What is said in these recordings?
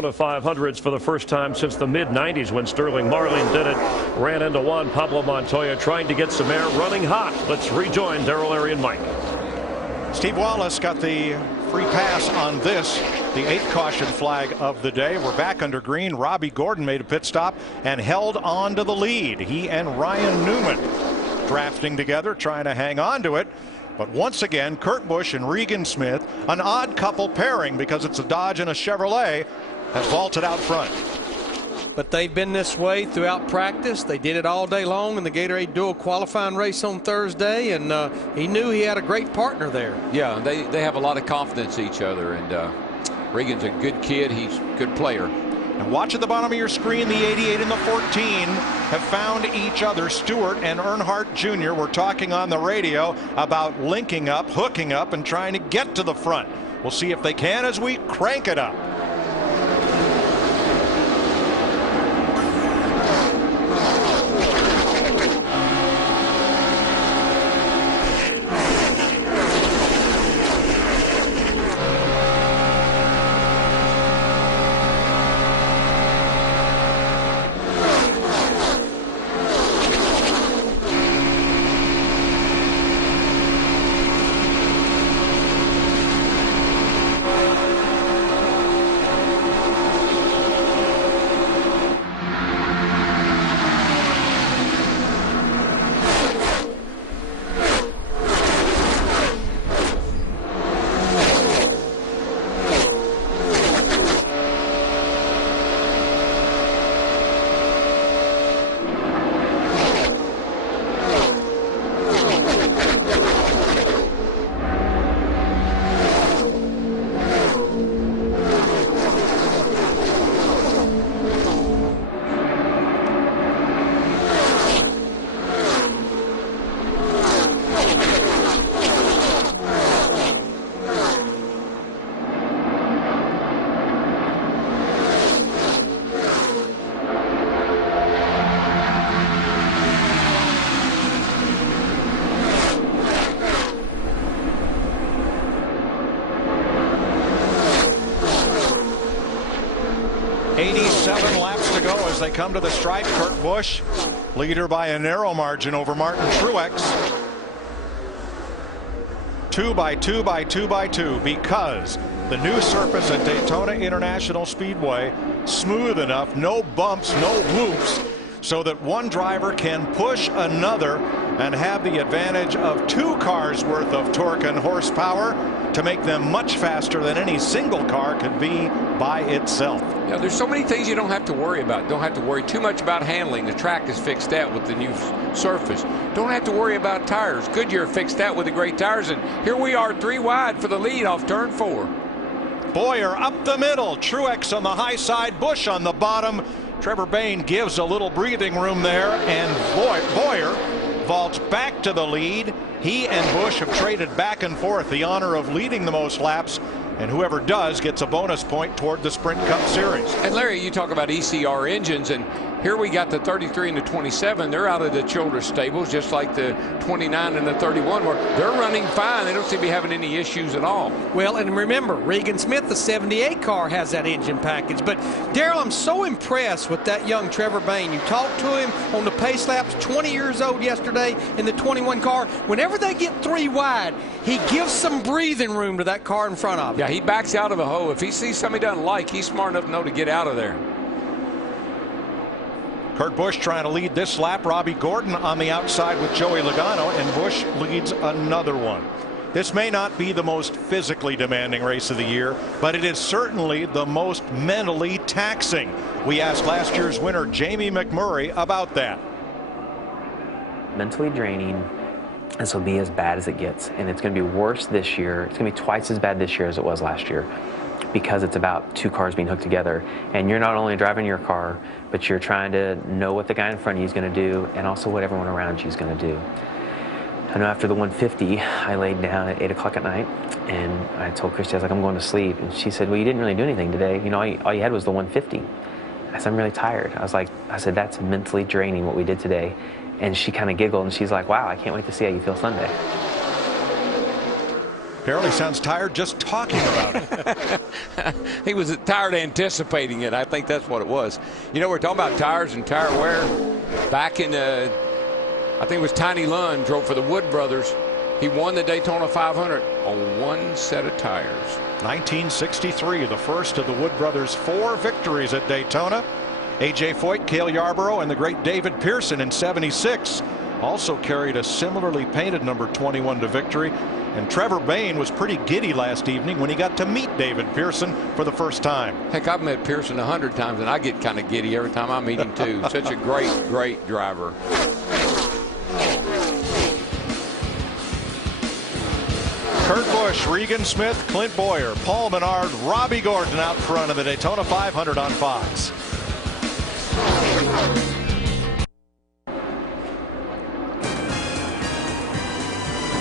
Daytona 500s for the first time since the mid-90s when Sterling Marlin did it. Ran into Juan Pablo Montoya trying to get some air, running hot. Let's rejoin Darrell, Larry, and Mike. Steve Wallace got the free pass on this, the 8th caution flag of the day. We're back under green. Robbie Gordon made a pit stop and held on to the lead. He and Ryan Newman drafting together, trying to hang on to it. But once again, Kurt Busch and Regan Smith, an odd couple pairing because it's a Dodge and a Chevrolet, has vaulted out front. But they've been this way throughout practice. They did it all day long in the Gatorade Dual qualifying race on Thursday, and he knew he had a great partner there. Yeah, they have a lot of confidence in each other, and Regan's a good kid. He's a good player. And watch at the bottom of your screen, the 88 and the 14 have found each other. Stewart and Earnhardt Jr. were talking on the radio about linking up, hooking up, and trying to get to the front. We'll see if they can as we crank it up. They come to the stripe. Kurt Busch, leader by a narrow margin over Martin Truex. 2 by 2 by 2 by 2 because the new surface at Daytona International Speedway smooth enough, no bumps, no whoops, so that one driver can push another and have the advantage of 2 cars worth of torque and horsepower to make them much faster than any single car could be by itself. Yeah, there's so many things you don't have to worry about. Don't have to worry too much about handling. The track is fixed that with the new surface. Don't have to worry about tires. Goodyear fixed that with the great tires, and here we are 3 wide for the lead off turn 4. Bowyer up the middle. Truex on the high side. Busch on the bottom. Trevor Bayne gives a little breathing room there, and Bowyer vaults back to the lead. He and Busch have traded back and forth the honor of leading the most laps, and whoever does gets a bonus point toward the Sprint Cup Series. And Larry, you talk about ECR engines, and here we got the 33 and the 27. They're out of the Childress stables, just like the 29 and the 31, where they're running fine. They don't seem to be having any issues at all. Well, and remember, Regan Smith, the 78 car, has that engine package. But Darrell, I'm so impressed with that young Trevor Bayne. You talked to him on the pace laps, 20 years old yesterday in the 21 car. Whenever they get 3 wide, he gives some breathing room to that car in front of him. Yeah, he backs out of a hole. If he sees something he doesn't like, he's smart enough to know to get out of there. Kurt Busch trying to lead this lap. Robbie Gordon on the outside with Joey Logano, and Busch leads another one. This may not be the most physically demanding race of the year, but it is certainly the most mentally taxing. We asked last year's winner Jamie McMurray about that. Mentally draining. This will be as bad as it gets, and it's going to be worse this year. It's going to be twice as bad this year as it was last year, because it's about 2 cars being hooked together, and you're not only driving your car, but you're trying to know what the guy in front of you is going to do and also what everyone around you is going to do. I know after the 150, I laid down at 8 o'clock at night, and I told Christy, I was like, I'm going to sleep. And she said, well, you didn't really do anything today. You know, all you had was the 150. I said, I'm really tired. I said, that's mentally draining what we did today. And she kind of giggled, and she's like, wow, I can't wait to see how you feel Sunday. Apparently sounds tired just talking about it. He was tired of anticipating it. I think that's what it was. You know, we're talking about tires and tire wear. Back in I think it was Tiny Lund drove for the Wood Brothers. He won the Daytona 500 on one set of tires. 1963, the first of the Wood Brothers' 4 victories at Daytona. A.J. Foyt, Cale Yarborough, and the great David Pearson in '76 also carried a similarly painted number 21 to victory. And Trevor Bayne was pretty giddy last evening when he got to meet David Pearson for the first time. Heck, I've met Pearson 100 times, and I get kind of giddy every time I meet him, too. Such a great driver. Kurt Busch, Regan Smith, Clint Boyer, Paul Menard, Robbie Gordon out front in the Daytona 500 on Fox.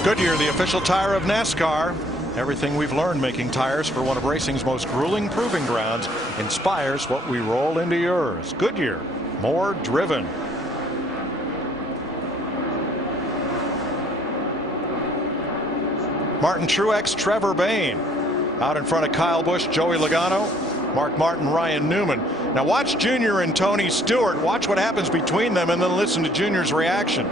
Goodyear, the official tire of NASCAR. Everything we've learned making tires for one of racing's most grueling proving grounds inspires what we roll into yours. Goodyear, more driven. Martin Truex, Trevor Bayne out in front of Kyle Busch, Joey Logano, Mark Martin, Ryan Newman. Now watch Junior and Tony Stewart. Watch what happens between them and then listen to Junior's reaction.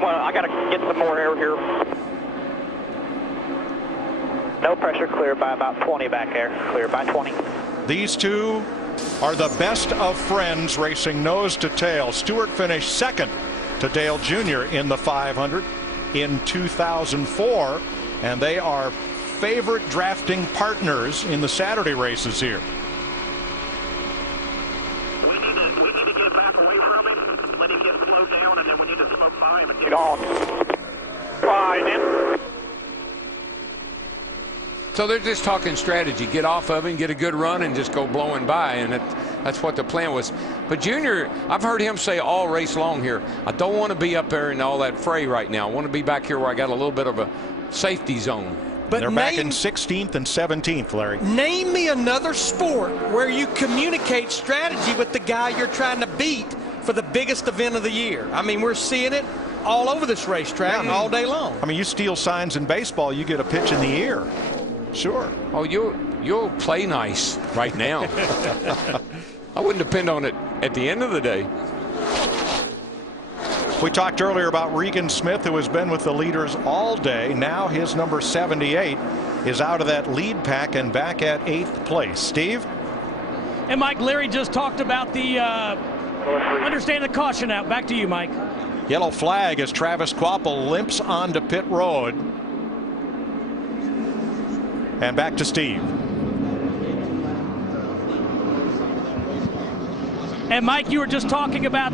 I got to get some more air here. No pressure, clear by about 20 back there. Clear by 20. These two are the best of friends racing nose to tail. Stewart finished second to Dale Jr. in the 500 in 2004, and they are favorite drafting partners in the Saturday races here. We need to get back away from him, let him get slowed down, and then we need to smoke by him and get on. Right in. So they're just talking strategy. Get off of him, get a good run, and just go blowing by. And that's what the plan was. But Junior, I've heard him say all race long here, I don't want to be up there in all that fray right now. I want to be back here where I got a little bit of a safety zone. But they're back in 16th and 17th, Larry. Name me another sport where you communicate strategy with the guy you're trying to beat for the biggest event of the year. I mean, we're seeing it all over this racetrack all day long. I mean, you steal signs in baseball, you get a pitch in the ear. Sure. Oh, you'll play nice right now. I wouldn't depend on it at the end of the day. We talked earlier about Regan Smith, who has been with the leaders all day. Now his number 78 is out of that lead pack and back at 8th place. Steve? And Mike, Larry just talked about the understand the caution out. Back to you, Mike. Yellow flag as Travis Kvapil limps onto pit road. And back to Steve. And Mike, you were just talking about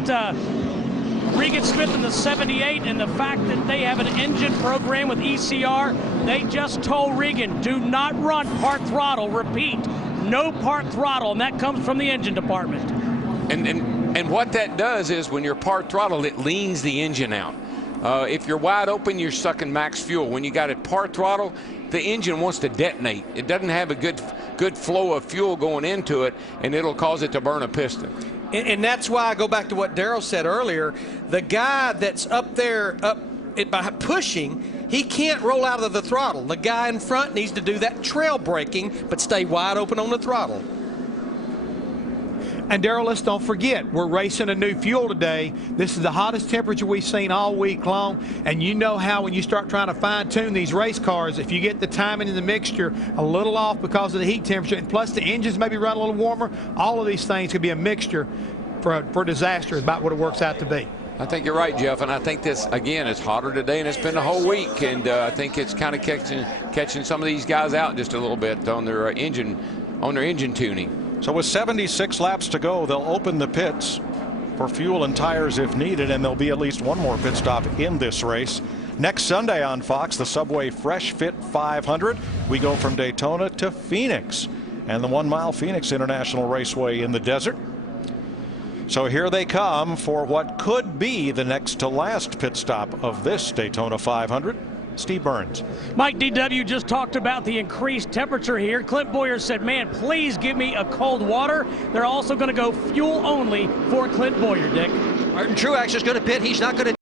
Regan Smith in the 78 and the fact that they have an engine program with ECR. They just told Regan, do not run part throttle. Repeat, no part throttle, and that comes from the engine department. And what that does is when you're part throttle, it leans the engine out. If you're wide open, you're sucking max fuel. When you got it part throttle, the engine wants to detonate. It doesn't have a good flow of fuel going into it, and it'll cause it to burn a piston. And that's why I go back to what Darrell said earlier. The guy that's up there by pushing, he can't roll out of the throttle. The guy in front needs to do that trail braking, but stay wide open on the throttle. And Darrell, let's don't forget, we're racing a new fuel today. This is the hottest temperature we've seen all week long. And you know how when you start trying to fine-tune these race cars, if you get the timing in the mixture a little off because of the heat temperature, and plus the engines maybe run a little warmer, all of these things could be a mixture for disaster, is about what it works out to be. I think you're right, Jeff, and I think this, again, it's hotter today, and it's been a whole week, and I think it's kind of catching some of these guys out just a little bit on their engine tuning. So with 76 laps to go, they'll open the pits for fuel and tires if needed, and there'll be at least one more pit stop in this race. Next Sunday on Fox, the Subway Fresh Fit 500. We go from Daytona to Phoenix, and the 1 Mile Phoenix International Raceway in the desert. So here they come for what could be the next to last pit stop of this Daytona 500. Steve Burns. Mike, DW just talked about the increased temperature here. Clint Boyer said, man, please give me a cold water. They're also going to go fuel only for Clint Boyer, Dick. Martin Truex is going to pit. He's not going to